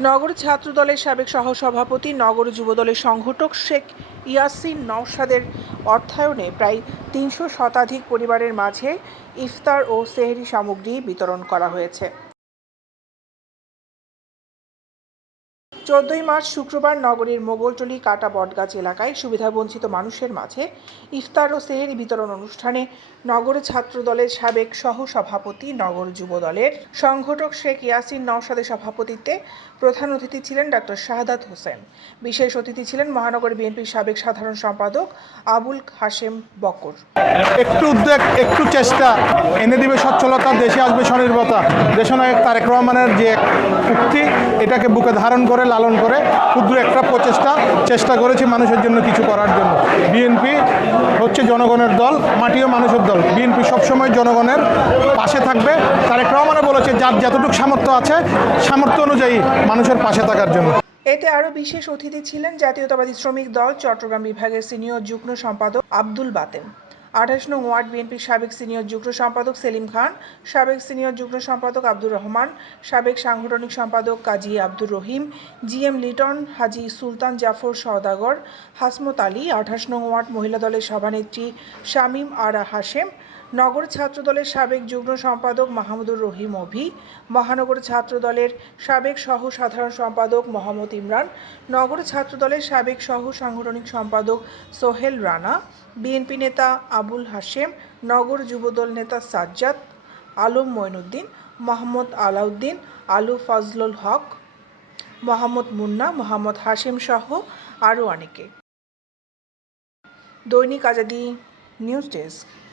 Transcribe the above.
নগর ছাত্র দলের সাবেক সহসভাপতি নগর যুবদলের সংগঠক শেখ ইয়াসিন নওশাদের অর্থায়নে প্রায় ৩০০ শতাধিক পরিবারের মাঝে ইফতার ও সেহরি সামগ্রী বিতরণ করা হয়েছে। ১৪ মার্চ শুক্রবার নগরীর মোগলটুলি কাটা বটগাছ এলাকায় সুবিধাবঞ্চিত মানুষের মাঝে ইফতার ও সেহরি বিতরণ অনুষ্ঠানে নগর ছাত্র দলের সাবেক সহসভাপতি নগর যুব দলের সংগঠক শেখ ইয়াসিন নওশাদের সভাপতিত্বে প্রধান অতিথি ছিলেন ডক্টর শাহাদাত হোসেন। বিশেষ অতিথি ছিলেন মহানগর বিএনপির সাবেক সাধারণ সম্পাদক আবুল হাশেম বকর। একটু উদ্যোগ, একটু চেষ্টা এনে দিবে সচ্ছলতা, দেশে আসবে স্বনির্ভরতা। দেশনায়ক তারেক রহমানের যে উক্তি, এটাকে বুকে ধারণ করে লালন করে ক্ষুদ্র একটা চেষ্টা করেছি মানুষের জন্য কিছু করার জন্য। বিএনপি হচ্ছে জনগণের দল, মাটিও মানুষের দল। বিএনপি সবসময় জনগণের পাশে থাকবে। তারেক রহমানও বলেছে যার যতটুকু সামর্থ্য আছে সামর্থ্য অনুযায়ী মানুষের পাশে থাকার জন্য। এতে আরও বিশেষ অতিথি ছিলেন জাতীয়তাবাদী শ্রমিক দল চট্টগ্রাম বিভাগের সিনিয়র যুগ্ম সম্পাদক আব্দুল বাতেন, ২৮ নং ওয়ার্ড বিএনপির সাবেক সিনিয়র যুগ্ম সম্পাদক সেলিম খান, সাবেক সিনিয়র যুগ্ম সম্পাদক আব্দুর রহমান, সাবেক সাংগঠনিক সম্পাদক কাজী আব্দুর রহিম, জিএম লিটন, হাজী সুলতান জাফর সওদাগর, হাসমত আলী, ২৮ নং ওয়ার্ড মহিলা দলের সভানেত্রী শামীম আরা হাশেম, নগর ছাত্র দলের সাবেক যুগ্ম সম্পাদক মাহমুদুর রহিম অভি, মহানগর ছাত্র দলের সাবেক সহ সাধারণ সম্পাদক মোহাম্মদ ইমরান, নগর ছাত্র দলের সাবেক সহ সাংগঠনিক সম্পাদক সোহেল রানা, বিএনপি নেতা আবুল হাশেম, নগর যুবদল নেতা সাজ্জাদ আলম মঈনুদ্দিন, মোহাম্মদ আলাউদ্দিন, আলু ফজলুল হক, মোহাম্মদ মুন্না, মোহাম্মদ হাশেম সহ আরও অনেকে। দৈনিক আজাদী নিউজ ডেস্ক।